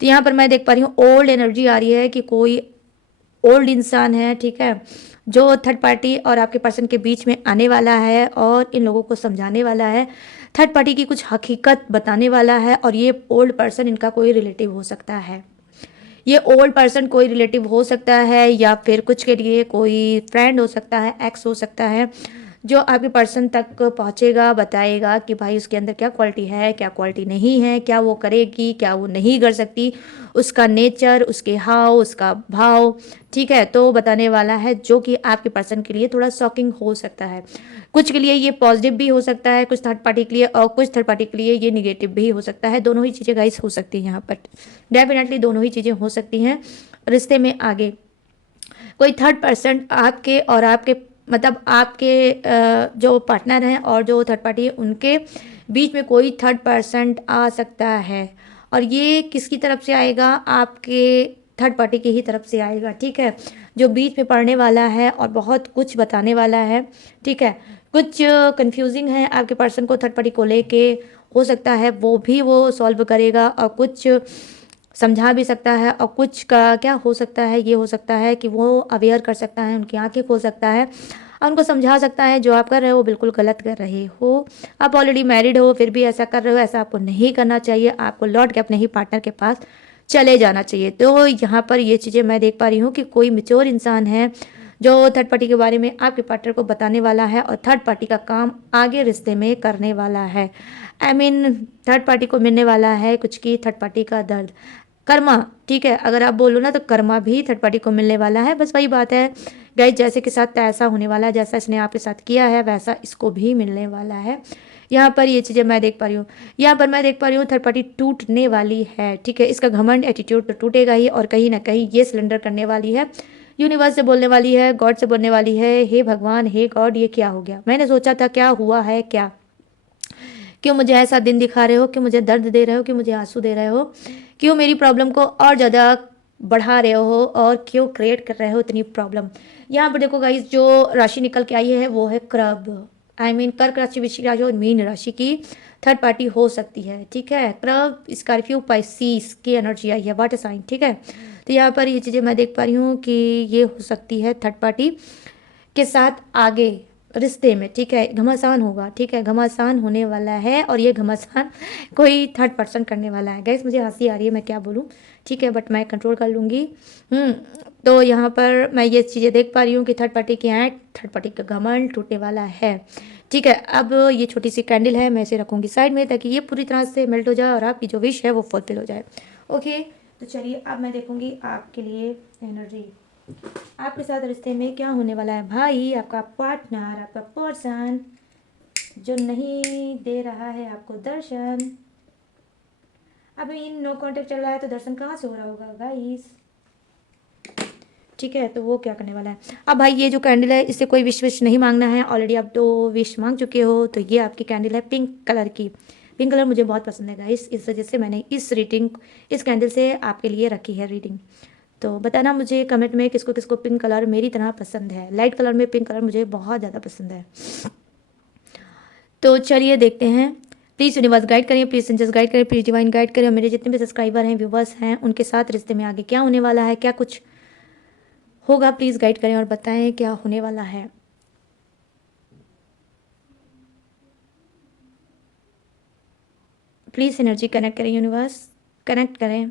तो यहाँ पर मैं देख पा रही हूँ ओल्ड एनर्जी आ रही है कि कोई ओल्ड इंसान है, ठीक है, जो थर्ड पार्टी और आपके पर्सन के बीच में आने वाला है और इन लोगों को समझाने वाला है, थर्ड पार्टी की कुछ हकीकत बताने वाला है। और ये ओल्ड पर्सन इनका कोई रिलेटिव हो सकता है, ये ओल्ड पर्सन कोई रिलेटिव हो सकता है, या फिर कुछ के लिए कोई फ्रेंड हो सकता है, एक्स हो सकता है, जो आपके पर्सन तक पहुंचेगा, बताएगा कि भाई उसके अंदर क्या क्वालिटी है, क्या क्वालिटी नहीं है, क्या वो करेगी, क्या वो नहीं कर सकती, उसका नेचर, उसके हाव, उसका भाव। ठीक है, तो बताने वाला है, जो कि आपके पर्सन के लिए थोड़ा शॉकिंग हो सकता है। कुछ के लिए ये पॉजिटिव भी हो सकता है, कुछ थर्ड पार्टी के लिए, और कुछ थर्ड पार्टी के लिए ये निगेटिव भी हो सकता है। दोनों ही चीज़ें गाइस हो सकती हैं यहाँ पर, डेफिनेटली दोनों ही चीज़ें हो सकती हैं रिश्ते में आगे। कोई थर्ड पर्सन आपके और आपके मतलब आपके जो पार्टनर हैं और जो थर्ड पार्टी है उनके बीच में कोई थर्ड पर्सन आ सकता है, और ये किसकी तरफ से आएगा? आपके थर्ड पार्टी की ही तरफ से आएगा, ठीक है, जो बीच में पड़ने वाला है और बहुत कुछ बताने वाला है, ठीक है। कुछ कंफ्यूजिंग है आपके पर्सन को थर्ड पार्टी को लेके, हो सकता है वो भी वो सॉल्व करेगा, और कुछ समझा भी सकता है, और कुछ का क्या हो सकता है, ये हो सकता है कि वो अवेयर कर सकता है, उनकी आंखें खोल सकता है और उनको समझा सकता है जो आप कर रहे हो बिल्कुल गलत कर रहे हो। आप ऑलरेडी मैरिड हो फिर भी ऐसा कर रहे हो, ऐसा आपको नहीं करना चाहिए, आपको लौट के अपने ही पार्टनर के पास चले जाना चाहिए। तो यहाँ पर ये चीज़ें मैं देख पा रही हूँ कि कोई मेच्योर इंसान है जो थर्ड पार्टी के बारे में आपके पार्टनर को बताने वाला है और थर्ड पार्टी का काम आगे रिश्ते में करने वाला है। आई मीन थर्ड पार्टी को मिलने वाला है कुछ की थर्ड पार्टी का दर्द, कर्मा, ठीक है, अगर आप बोलो ना तो कर्मा भी थर्ड पार्टी को मिलने वाला है। बस वही बात है गाइस, जैसे के साथ तैसा होने वाला है, जैसा इसने आपके साथ किया है वैसा इसको भी मिलने वाला है। यहाँ पर ये चीज़ें मैं देख पा रही हूँ, यहाँ पर मैं देख पा रही हूँ थर्ड पार्टी टूटने वाली है, ठीक है। इसका घमंड एटीट्यूड तो टूटेगा ही, और कहीं ना कहीं ये सिलेंडर करने वाली है, यूनिवर्स से बोलने वाली है, गॉड से बोलने वाली है, हे भगवान हे गॉड ये क्या हो गया, मैंने सोचा था क्या हुआ है, क्या क्यों मुझे ऐसा दिन दिखा रहे हो, क्यों मुझे दर्द दे रहे हो, क्यों मुझे आंसू दे रहे हो, क्यों मेरी प्रॉब्लम को और ज़्यादा बढ़ा रहे हो, और क्यों क्रिएट कर रहे हो इतनी प्रॉब्लम। यहाँ पर देखो गाइस, जो राशि निकल के आई है वो है क्रब, आई मीन कर्क राशि, वृश्चिक राशि और मीन राशि की थर्ड पार्टी हो सकती है, ठीक है। क्रब, स्कॉर्पियो, पाइसिस की एनर्जी आई है, वाटर साइन, ठीक है। तो यहाँ पर ये चीज़ें मैं देख पा रही हूँ कि ये हो सकती है थर्ड पार्टी के साथ आगे रिश्ते में, ठीक है। घमासान होगा, ठीक है, घमासान होने वाला है, और ये घमासान कोई थर्ड पर्सन करने वाला है। गैस मुझे हंसी आ रही है, मैं क्या बोलूँ, ठीक है, बट मैं कंट्रोल कर लूँगी। तो यहाँ पर मैं ये चीज़ें देख पा रही हूँ कि थर्ड पार्टी की ऐंठ, थर्ड पार्टी का घमंड टूटने वाला है, ठीक है। अब ये छोटी सी कैंडल है, मैं इसे रखूँगी साइड में ताकि ये पूरी तरह से मेल्ट हो जाए और आपकी जो विश है वो फुलफिल हो जाए। ओके, तो चलिए अब मैं देखूँगी आपके लिए एनर्जी, आपके साथ रिश्ते में क्या होने वाला है। भाई, आपका पार्टनर, आपका पर्सन जो नहीं दे रहा है आपको दर्शन, अभी इन नो कांटेक्ट चल रहा है तो दर्शन कहाँ से हो रहा होगा गाइस, ठीक है। तो वो क्या करने वाला है। अब भाई ये जो कैंडल है इससे कोई विश नहीं मांगना है, ऑलरेडी आप तो विश मांग चुके हो। तो ये आपकी कैंडल है पिंक कलर की, पिंक कलर मुझे बहुत पसंद है गाइस, इस वजह से मैंने इस रीडिंग, इस कैंडल से आपके लिए रखी है रीडिंग। तो बताना मुझे कमेंट में किसको किसको पिंक कलर मेरी तरह पसंद है, लाइट कलर में पिंक कलर मुझे बहुत ज़्यादा पसंद है। तो चलिए देखते हैं, प्लीज़ यूनिवर्स गाइड करें, प्लीज़ एंजल्स गाइड करें, प्लीज़ डिवाइन गाइड करें, और मेरे जितने भी सब्सक्राइबर हैं, व्यूवर्स हैं, उनके साथ रिश्ते में आगे क्या होने वाला है, क्या कुछ होगा, प्लीज़ गाइड करें और बताएं क्या होने वाला है। प्लीज़ एनर्जी कनेक्ट करें, यूनिवर्स कनेक्ट करें।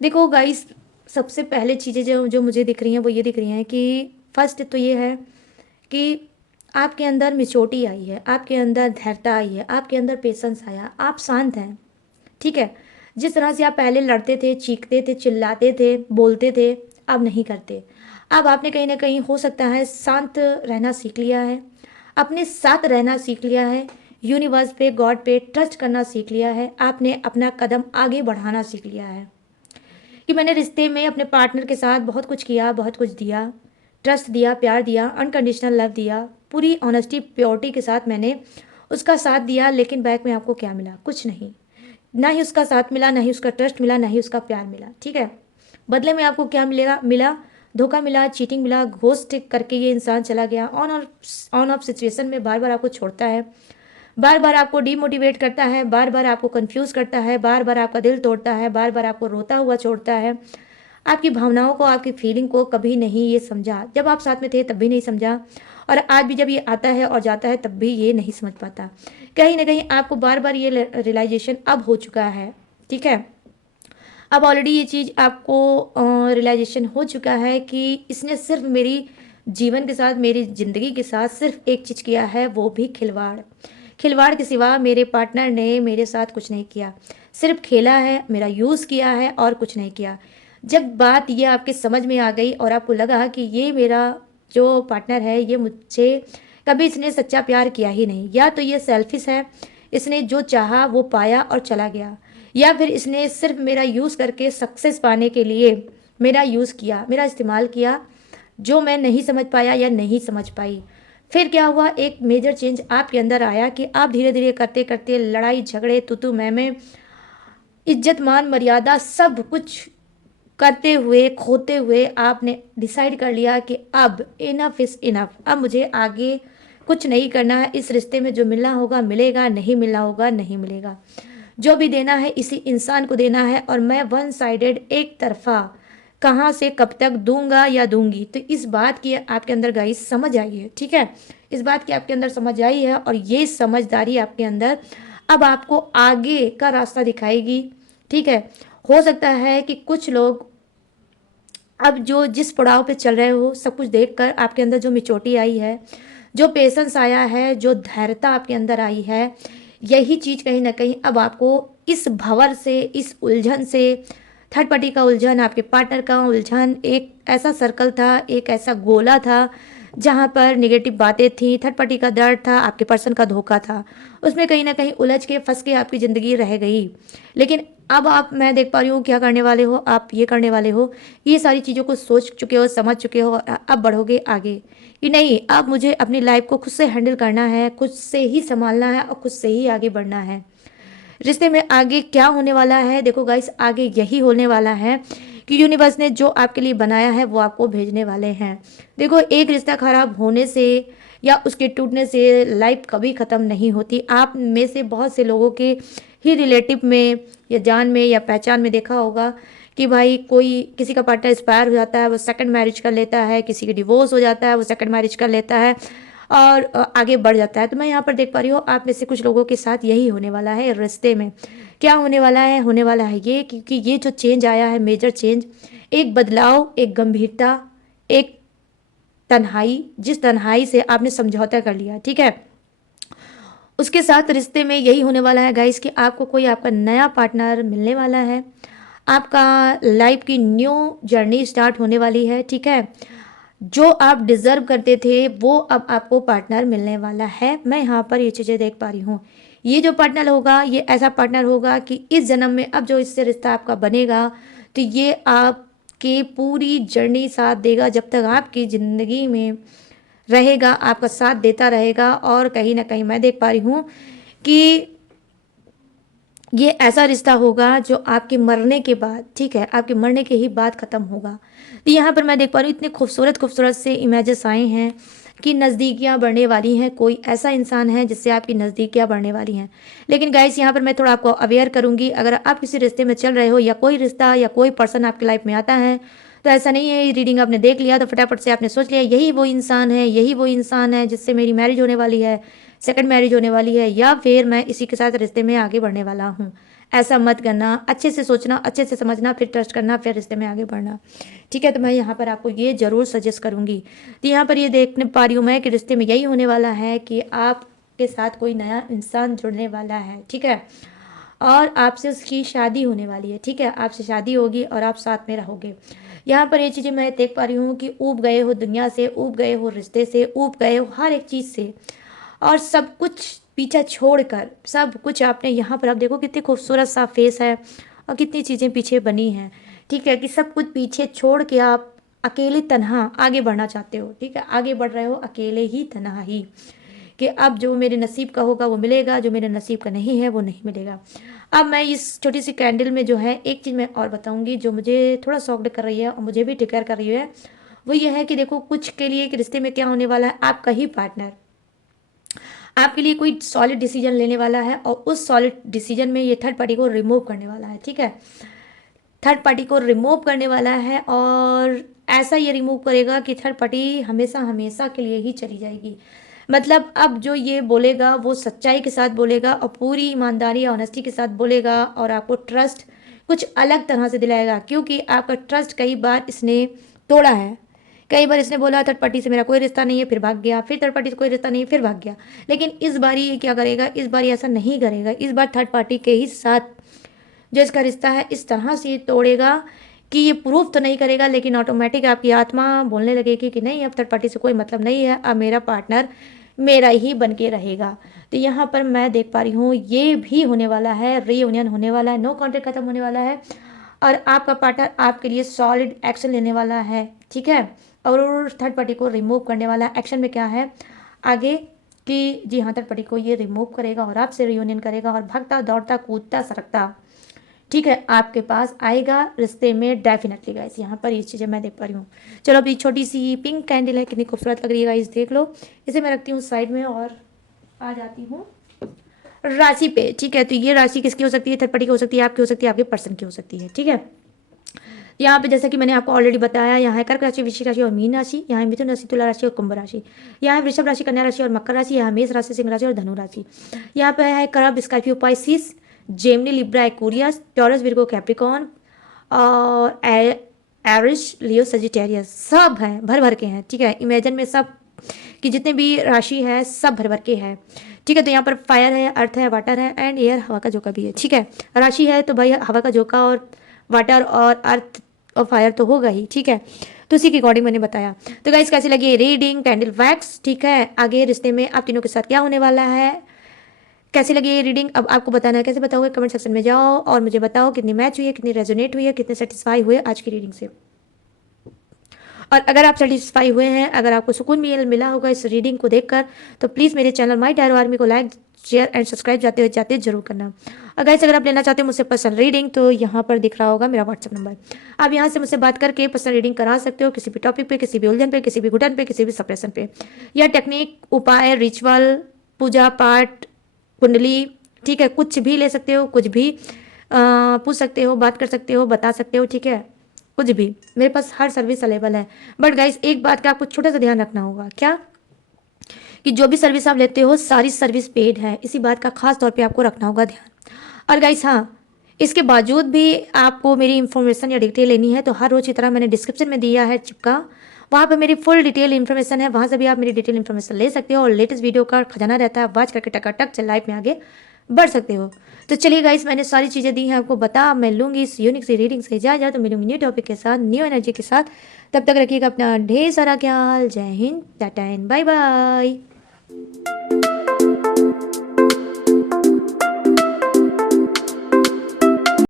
देखो गाइस, सबसे पहले चीज़ें जो जो मुझे दिख रही हैं वो ये दिख रही हैं कि फर्स्ट तो ये है कि आपके अंदर मिच्योरिटी आई है, आपके अंदर धैर्यता आई है, आपके अंदर पेशेंस आया, आप शांत हैं, ठीक है। जिस तरह से आप पहले लड़ते थे, चीखते थे, चिल्लाते थे, बोलते थे, अब नहीं करते। अब आपने कहीं ना कहीं हो सकता है शांत रहना सीख लिया है, अपने साथ रहना सीख लिया है, यूनिवर्स पे, गॉड पे ट्रस्ट करना सीख लिया है, आपने अपना कदम आगे बढ़ाना सीख लिया है कि मैंने रिश्ते में अपने पार्टनर के साथ बहुत कुछ किया, बहुत कुछ दिया, ट्रस्ट दिया, प्यार दिया, अनकंडीशनल लव दिया, पूरी ऑनेस्टी प्योरिटी के साथ मैंने उसका साथ दिया, लेकिन बैक में आपको क्या मिला? कुछ नहीं, ना ही उसका साथ मिला, ना ही उसका ट्रस्ट मिला, ना ही उसका प्यार मिला, ठीक है। बदले में आपको क्या मिलेगा? मिला धोखा, मिला चीटिंग, मिला घोस्ट करके ये इंसान चला गया, ऑन ऑफ सिचुएशन में बार बार आपको छोड़ता है, बार बार आपको डीमोटिवेट करता है, बार बार आपको कंफ्यूज करता है, बार बार आपका दिल तोड़ता है, बार बार आपको रोता हुआ छोड़ता है, आपकी भावनाओं को, आपकी फीलिंग को कभी नहीं ये समझा, जब आप साथ में थे तब भी नहीं समझा, और आज भी जब ये आता है और जाता है तब भी ये नहीं समझ पाता। कहीं ना कहीं आपको बार बार ये रियलाइजेशन अब हो चुका है, ठीक है। अब ऑलरेडी ये चीज़ आपको रियलाइजेशन हो चुका है कि इसने सिर्फ मेरी जीवन के साथ, मेरी ज़िंदगी के साथ सिर्फ एक चीज़ किया है, वो भी खिलवाड़। खिलवाड़ के सिवा मेरे पार्टनर ने मेरे साथ कुछ नहीं किया, सिर्फ खेला है, मेरा यूज़ किया है और कुछ नहीं किया। जब बात ये आपके समझ में आ गई और आपको लगा कि ये मेरा जो पार्टनर है ये मुझसे कभी इसने सच्चा प्यार किया ही नहीं, या तो ये सेल्फिश है, इसने जो चाहा वो पाया और चला गया, या फिर इसने सिर्फ मेरा यूज़ करके सक्सेस पाने के लिए मेरा यूज़ किया, मेरा इस्तेमाल किया, जो मैं नहीं समझ पाया या नहीं समझ पाई। फिर क्या हुआ, एक मेजर चेंज आपके अंदर आया कि आप धीरे धीरे करते करते लड़ाई झगड़े तू मैं इज्जत मान मर्यादा सब कुछ करते हुए खोते हुए आपने डिसाइड कर लिया कि अब इनफ इज इनफ, अब मुझे आगे कुछ नहीं करना है। इस रिश्ते में जो मिलना होगा मिलेगा, नहीं मिलना होगा नहीं मिलेगा, जो भी देना है इसी इंसान को देना है, और मैं वन साइडेड एक तरफा कहाँ से कब तक दूंगा या दूंगी। तो इस बात की आपके अंदर गाइस समझ आई है, ठीक है, इस बात की आपके अंदर समझ आई है, और ये समझदारी आपके अंदर अब आपको आगे का रास्ता दिखाएगी, ठीक है। हो सकता है कि कुछ लोग अब जो जिस पड़ाव पे चल रहे हो सब कुछ देखकर आपके अंदर जो मिचोटी आई है, जो पेशेंस आया है, जो धैर्यता आपके अंदर आई है, यही चीज़ कहीं ना कहीं अब आपको इस भंवर से, इस उलझन से, थर्ड पार्टी का उलझन, आपके पार्टनर का उलझन, एक ऐसा सर्कल था, एक ऐसा गोला था जहाँ पर नेगेटिव बातें थी, थर्ड पार्टी का दर्द था, आपके पर्सन का धोखा था, उसमें कहीं ना कहीं उलझ के फंस के आपकी ज़िंदगी रह गई। लेकिन अब आप, मैं देख पा रही हूँ क्या करने वाले हो आप, ये करने वाले हो, ये सारी चीज़ों को सोच चुके हो, समझ चुके हो, और अब बढ़ोगे आगे कि नहीं, अब मुझे अपनी लाइफ को खुद से हैंडल करना है, खुद से ही संभालना है, और खुद से ही आगे बढ़ना है। रिश्ते में आगे क्या होने वाला है, देखो गाइस, आगे यही होने वाला है कि यूनिवर्स ने जो आपके लिए बनाया है वो आपको भेजने वाले हैं। देखो, एक रिश्ता खराब होने से या उसके टूटने से लाइफ कभी ख़त्म नहीं होती। आप में से बहुत से लोगों के ही रिलेटिव में या जान में या पहचान में देखा होगा कि भाई कोई किसी का पार्टनर एक्सपायर हो जाता है, वो सेकंड मैरिज कर लेता है, किसी की डिवोर्स हो जाता है, वो सेकंड मैरिज कर लेता है और आगे बढ़ जाता है। तो मैं यहाँ पर देख पा रही हूँ आप में से कुछ लोगों के साथ यही होने वाला है। रिश्ते में क्या होने वाला है, होने वाला है ये, क्योंकि ये जो चेंज आया है, मेजर चेंज, एक बदलाव, एक गंभीरता, एक तन्हाई, जिस तन्हाई से आपने समझौता कर लिया, ठीक है, उसके साथ रिश्ते में यही होने वाला है गाइस कि आपको कोई आपका नया पार्टनर मिलने वाला है, आपका लाइफ की न्यू जर्नी स्टार्ट होने वाली है, ठीक है। जो आप डिजर्व करते थे वो अब आपको पार्टनर मिलने वाला है। मैं यहाँ पर ये चीज़ें देख पा रही हूँ। ये जो पार्टनर होगा ये ऐसा पार्टनर होगा कि इस जन्म में अब जो इससे रिश्ता आपका बनेगा तो ये आपकी पूरी जर्नी साथ देगा, जब तक आपकी ज़िंदगी में रहेगा, आपका साथ देता रहेगा। और कहीं ना कहीं मैं देख पा रही हूँ कि ये ऐसा रिश्ता होगा जो आपके मरने के बाद, ठीक है, आपके मरने के ही बाद ख़त्म होगा। तो यहाँ पर मैं देख पा रही हूँ इतने खूबसूरत खूबसूरत से इमेजेस आए हैं कि नज़दीकियाँ बढ़ने वाली हैं, कोई ऐसा इंसान है जिससे आपकी नज़दीकियाँ बढ़ने वाली हैं। लेकिन गाइस, यहाँ पर मैं थोड़ा आपको अवेयर करूँगी, अगर आप किसी रिश्ते में चल रहे हो या कोई रिश्ता या कोई पर्सन आपकी लाइफ में आता है, तो ऐसा नहीं है रीडिंग आपने देख लिया तो फटाफट से आपने सोच लिया यही वो इंसान है, यही वो इंसान है जिससे मेरी मैरिज होने वाली है, सेकंड मैरिज होने वाली है, या फिर मैं इसी के साथ रिश्ते में आगे बढ़ने वाला हूँ। ऐसा मत करना, अच्छे से सोचना, अच्छे से समझना, फिर ट्रस्ट करना, फिर रिश्ते में आगे बढ़ना, ठीक है। तो मैं यहाँ पर आपको ये ज़रूर सजेस्ट करूँगी। तो यहाँ पर ये देखने पा रही हूँ मैं कि रिश्ते में यही होने वाला है कि आपके साथ कोई नया इंसान जुड़ने वाला है, ठीक है, और आपसे उसकी शादी होने वाली है, ठीक है, आपसे शादी होगी और आप साथ में रहोगे। यहाँ पर ये चीज़ें मैं देख पा रही हूँ कि ऊब गए हो दुनिया से, ऊब गए हो रिश्ते से, ऊब गए हो हर एक चीज़ से, और सब कुछ पीछा छोड़कर सब कुछ आपने यहाँ पर, आप देखो कितनी खूबसूरत सा फेस है और कितनी चीज़ें पीछे बनी हैं, ठीक है, कि सब कुछ पीछे छोड़ के आप अकेले तन्हा आगे बढ़ना चाहते हो, ठीक है, आगे बढ़ रहे हो अकेले ही तन्हा ही, कि अब जो मेरे नसीब का होगा वो मिलेगा, जो मेरे नसीब का नहीं है वो नहीं मिलेगा। अब मैं इस छोटी सी कैंडल में जो है एक चीज़ मैं और बताऊंगी जो मुझे थोड़ा शॉक्ड कर रही है और मुझे भी ट्रिगर कर रही है, वो ये है कि देखो कुछ के लिए कि रिश्ते में क्या होने वाला है, आपका ही पार्टनर आपके लिए कोई सॉलिड डिसीजन लेने वाला है और उस सॉलिड डिसीजन में ये थर्ड पार्टी को रिमूव करने वाला है, ठीक है, थर्ड पार्टी को रिमूव करने वाला है, और ऐसा ये रिमूव करेगा कि थर्ड पार्टी हमेशा हमेशा के लिए ही चली जाएगी। मतलब अब जो ये बोलेगा वो सच्चाई के साथ बोलेगा और पूरी ईमानदारी ऑनेस्टी के साथ बोलेगा, और आपको ट्रस्ट कुछ अलग तरह से दिलाएगा, क्योंकि आपका ट्रस्ट कई बार इसने तोड़ा है। कई बार इसने बोला थर्ड पार्टी से मेरा कोई रिश्ता नहीं है, फिर भाग गया, फिर थर्ड पार्टी से कोई रिश्ता नहीं है, फिर भाग गया। लेकिन इस बार ये क्या करेगा, इस बार ऐसा नहीं करेगा, इस बार थर्ड पार्टी के ही साथ जो इसका रिश्ता है इस तरह से ये तोड़ेगा कि ये प्रूफ तो नहीं करेगा, लेकिन ऑटोमेटिक आपकी आत्मा बोलने लगेगी कि नहीं, अब थर्ड पार्टी से कोई मतलब नहीं है, अब मेरा पार्टनर मेरा ही बन के रहेगा। तो यहाँ पर मैं देख पा रही हूँ ये भी होने वाला है, रीयूनियन होने वाला है, नो कॉन्ट्रैक्ट खत्म होने वाला है, और आपका पार्टनर आपके लिए सॉलिड एक्शन लेने वाला है, ठीक है, और थर्ड पार्टी को रिमूव करने वाला एक्शन में क्या है आगे कि जी हाँ, थर्ड पार्टी को ये रिमूव करेगा और आपसे रियूनियन करेगा और भागता दौड़ता कूदता सरकता, ठीक है, आपके पास आएगा रिश्ते में डेफिनेटली गाइस। यहाँ पर ये चीज़ें मैं देख पा रही हूँ। चलो अभी छोटी सी पिंक कैंडल है, कितनी खूबसूरत लग रही है गाइस, देख लो। इसे मैं रखती हूँ साइड में और आ जाती हूँ राशि पे, ठीक है। तो ये राशि किसकी हो सकती है? थर्ड पार्टी की हो सकती है, आपकी हो सकती है, आपके पर्सन की हो सकती है, ठीक है। यहाँ पे जैसा कि मैंने आपको ऑलरेडी बताया, यहाँ है कर्क राशि, वृश्चिक राशि और मीन राशि, यहाँ है मिथुन राशि, तुला राशि और कुंभ राशि, यहाँ है वृषभ राशि, कन्या राशि और मकर राशि, यहाँ मेष राशि, सिंह राशि और धनु राशि। यहाँ पे है करब, Scorpio, Pisces, Gemini, Libra, Aquarius, taurus, Virgo, Capricorn और एरिस, लियो, सजिटेरियस, सब हैं, भर भर के हैं, ठीक है। इमेजिन में सब कि जितने भी राशि है सब भर भर के है, ठीक है। तो यहाँ पर फायर है, अर्थ है, वाटर है एंड एयर, हवा का झोंका भी है, ठीक है। राशि है तो भाई हवा का झोंका और वाटर और अर्थ और फायर तो होगा ही, ठीक है। तो उसी के अकॉर्डिंग मैंने बताया। तो गाइस कैसी लगी रीडिंग कैंडल वैक्स, ठीक है। आगे रिश्ते में आप तीनों के साथ क्या होने वाला है, कैसी लगी ये रीडिंग, अब आपको बताना है। कैसे बताओगे? कमेंट सेक्शन में जाओ और मुझे बताओ कितनी मैच हुई है, कितनी रेजोनेट हुई है, कितने सेटिस्फाई हुए आज की रीडिंग से। और अगर आप सेटिस्फाई हुए हैं, अगर आपको सुकून मिला होगा इस रीडिंग को देखकर, तो प्लीज़ मेरे चैनल माई टैरो आर्मी को लाइक, शेयर एंड सब्सक्राइब जाते जरूर करना। और गाइस अगर आप लेना चाहते हो मुझसे पर्सनल रीडिंग, तो यहाँ पर दिख रहा होगा मेरा व्हाट्सअप नंबर, आप यहाँ से मुझसे बात करके पर्सनल रीडिंग करा सकते हो, किसी भी टॉपिक पे, किसी भी उलझन पे, किसी भी घुटन पे, किसी भी सप्रेशन पे, या टेक्निक, उपाय, रिचुअल, पूजा पाठ, कुंडली, ठीक है, कुछ भी ले सकते हो, कुछ भी पूछ सकते हो, बात कर सकते हो, बता सकते हो, ठीक है, कुछ भी। मेरे पास हर सर्विस अवेलेबल है। बट गाइस एक बात का आपको छोटा सा ध्यान रखना होगा, क्या कि जो भी सर्विस आप लेते हो सारी सर्विस पेड है, इसी बात का खास तौर पे आपको रखना होगा ध्यान। और गाइस हाँ, इसके बावजूद भी आपको मेरी इन्फॉर्मेशन या डिटेल लेनी है तो हर रोज की तरह मैंने डिस्क्रिप्शन में दिया है चिपका, वहाँ पे मेरी फुल डिटेल इन्फॉर्मेशन है, वहाँ से भी आप मेरी डिटेल इन्फॉर्मेशन ले सकते हो और लेटेस्ट वीडियो का खजाना रहता है, वॉच करके टकाटक चल लाइफ में आगे बढ़ सकते हो। तो चलिए गाइस मैंने सारी चीज़ें दी हैं आपको, बता मैं लूँगी इस यूनिक सी रीडिंग से इजाज़त, तो मिलूंगी न्यू टॉपिक के साथ, न्यू एनर्जी के साथ। तब तक रखिएगा अपना ढेर सारा ख्याल। जय Hind, tata and bye bye.